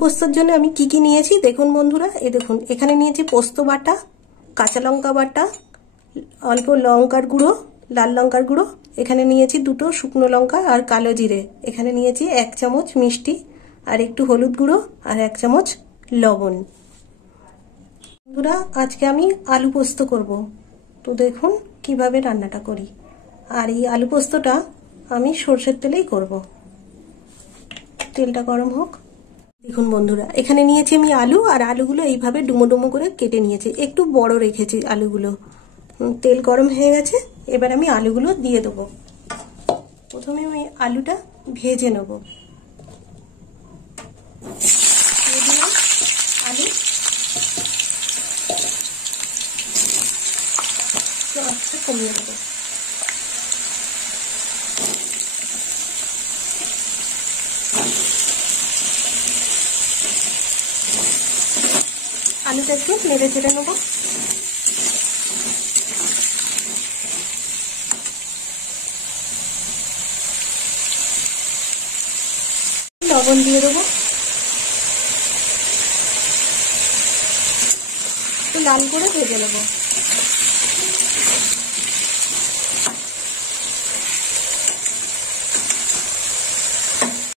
পোস্তর জন্য আমি কি কি নিয়েছি দেখুন বন্ধুরা। এই দেখুন, এখানে নিয়েছি পোস্ত বাটা, কাঁচা লঙ্কা বাটা, অল্প লঙ্কার গুঁড়ো, লাল লঙ্কার গুঁড়ো, এখানে নিয়েছি দুটো শুকনো লঙ্কা আর কালো জিরে, এখানে নিয়েছি 1 চামচ মিষ্টি আর একটু হলুদ গুঁড়ো আর 1 চামচ লবণ। বন্ধুরা, আজকে আমি আলু পোস্ত করব, তো দেখুন কিভাবে রান্নাটা করি। আর এই আলু পোস্তটা আমি সরষের তেলেই করব। তেলটা গরম হোক। দেখুন বন্ধুরা, এখানে নিয়েছি আমি আলু, আর আলুগুলো এইভাবে ডুমো ডুমো করে কেটে নিয়েছি, একটু বড় রেখেছি আলুগুলো। তেল গরম হয়ে গেছে, এবার আমি আলুগুলো দিয়ে দেবো। প্রথমে আমি আলুটা ভেজে নেব। দিয়ে দিলাম আলু, আস্তে কমিয়ে দেবো। আলুটা একটু নেড়ে চেড়ে নেবো। লবণ দিয়ে দেবো, একটু লাল করে ভেজে নেবো।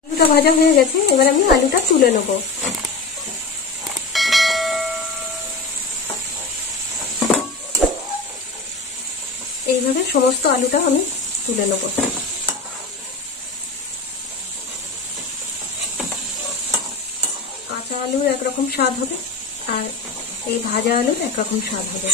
আলুটা ভাজা হয়ে গেছে, এবার আমি আলুটা তুলে নেবো। এইভাবে সমস্ত আলুটা আমি তুলে নেব। কাঁচা আলুর একরকম স্বাদ হবে, আর এই ভাজা আলুর একরকম স্বাদ হবে।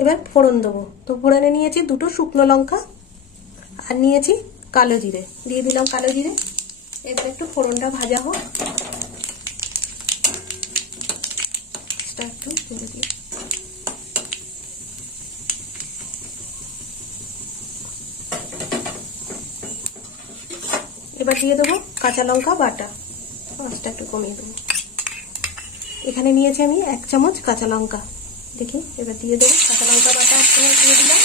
এবার ফোড়ন দেবো। তো ফোড়নে নিয়েছি দুটো শুকনো লঙ্কা আর নিয়েছি কালো জিরে, দিয়ে দিলাম কালো জিরে। এবার একটু ফোড়নটা ভাজা হোক। একটু তুলে দিই। এবার দিয়ে দেবো কাঁচা লঙ্কা বাটা, আঁচটা একটু কমিয়ে দেবো। এখানে নিয়েছি আমি 1 চামচ কাঁচা লঙ্কা, দেখি এবার দিয়ে দেবো কাঁচা লঙ্কা বাটা 1 চামচ দিয়ে দিলাম।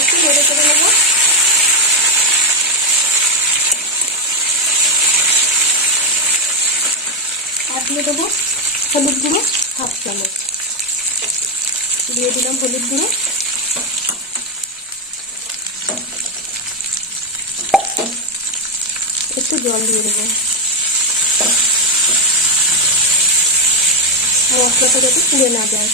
একটু নেড়ে চেড়ে নেবো। আর দিয়ে দেবো হলুদ গুঁড়ো 1/2 চামচ, দিয়ে দিলাম হলুদ গুঁড়ো। একটু জল দিয়ে দেবো, মশলাটা যাতে পুড়ে না যায়।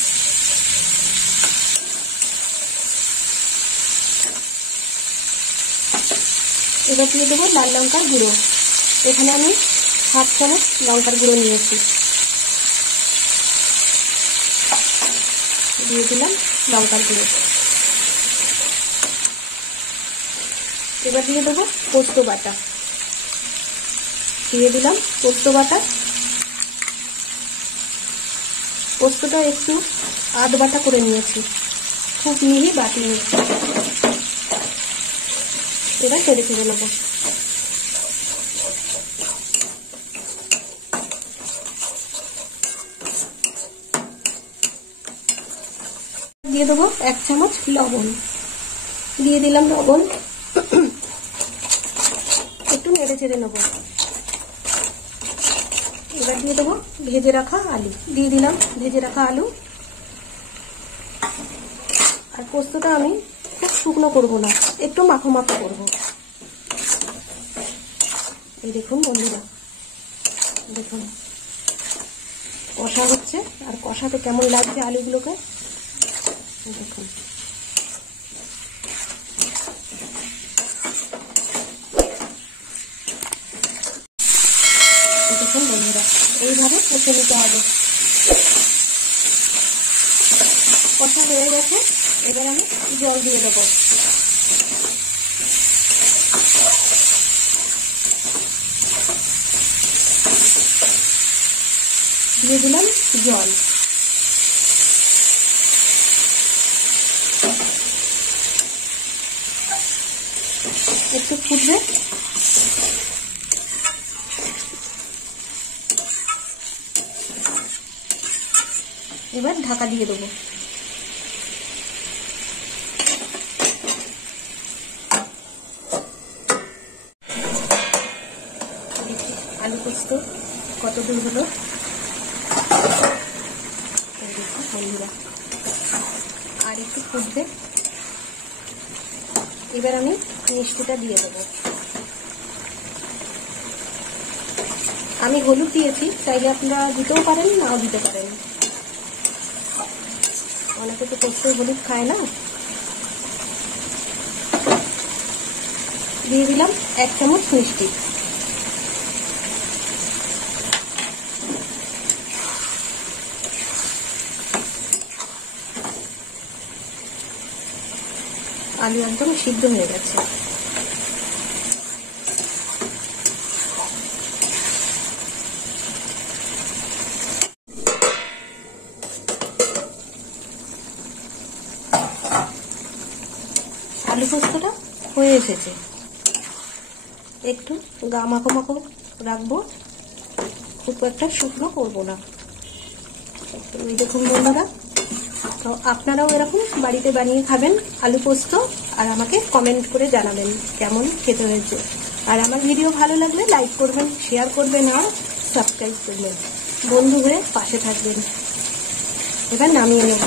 এবার দিয়ে দেবো লাল লঙ্কার গুঁড়ো, এখানে আমি 1/2 চামচ লঙ্কার গুঁড়ো নিয়েছি, দিয়ে দিলাম লঙ্কার গুঁড়ো। এবার দিয়ে দেবো পোস্ত বাটা, দিয়ে দিলাম পোস্ত বাটা। পোস্তটা একটু আধ বাটা করে নিয়েছি, খুব মিহি বাটিনি। এবার ছেড়ে ছেড়ে নেব। দিয়ে দেবো 1 চামচ লবণ, দিয়ে দিলাম লবণ। একটু নেড়ে চেড়ে নেবো। এবার দিয়ে দেবো ভেজে রাখা আলু, দিয়ে দিলাম ভেজে রাখা আলু। আর পোস্তটা আমি খুব শুকনো করবো না, একটু মাখো মাখো করবো। এই দেখুন বন্ধুরা, দেখুন কষা হচ্ছে, আর কষাতে কেমন লাগছে আলুগুলোকে দেখুন। দেখুন বন্ধুরা, এইভাবে কষে নিতে হবে। কষা হয়ে গেছে, এবার আমি জল দিয়ে দেবো। দিয়ে দিলাম জল। একটু ফুটবে, এবার ঢাকা দিয়ে দেবো। আলু পোস্ত কত দূর হলো বন্ধুরা, আর একটু ফুটবে। এবার আমি মিষ্টিটা দিয়ে দেবো। আমি হলুদ দিয়েছি, চাইলে আপনারা দিতেও পারেন, নাও দিতে পারেন। অনেকে তো পোস্তে হলুদ খায় না। দিয়ে দিলাম 1 চামচ মিষ্টি। আলু একদম সিদ্ধ হয়ে গেছে। আলু পোস্তটা হয়ে এসেছে। একটু গা মাখো মাখো রাখবো, খুব একটা শুকনো করবো না। এই দেখুন বন্ধুরা, তো আপনারাও এরকম বাড়িতে বানিয়ে খাবেন আলু পোস্ত, আর আমাকে কমেন্ট করে জানাবেন কেমন খেতে হয়েছে। আর আমার ভিডিও ভালো লাগলে লাইক করবেন, শেয়ার করবেন আর সাবস্ক্রাইব করবেন। বন্ধু হয়ে পাশে থাকবেন। এবার নামিয়ে নেব।